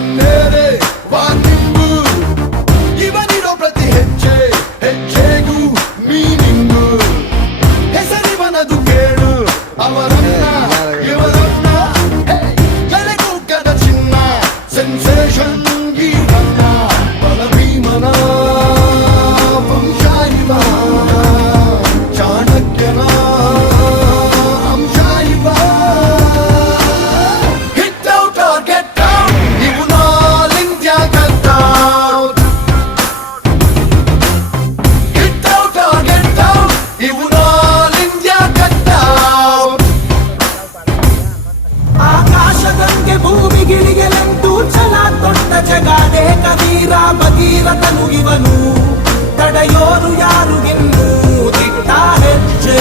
ನನ್ನೇರೆ ವಾನಿಂಬು ಇವನಿರೋ ಪ್ರತಿ ಹೆಜ್ಜೆ ಹೆಜ್ಜೆಗೂ ಮೀನಿಂಗು ಹೆಸರಿವನದು ಕೇಳು ಅವರನ್ನ ಇವರನ್ನ ಎಲೆಗೂಕದ ಚಿನ್ನ ಸೆನ್ಸೇಷನ್ ಗೀರನ್ನ ಬಲ ಭೀಮನ ವಂಶ ಇವ ಚಾಣಕ್ಯನ ಅಂಶ ಇವ hit out or get out ಇವು ನಾಲ್ India cut out hit out or get out ಇವು ನಾಲ್ ಇಂಡಿಯಾ ಕಟ್ ಔಟ್ ಆಕಾಶದಂಗೆ ಭೂಮಿಗಿಳಿಗೆಲೆಂದು ಛಲ ತೊಟ್ಟ ಜಗಾದೆ ಕವೀರ ಭಗೀರಥನು ಇವನು ತಡೆಯೋರು ಯಾರು ಇನ್ನು ದಿಟ್ಟ ಹೆಜ್ಜೆ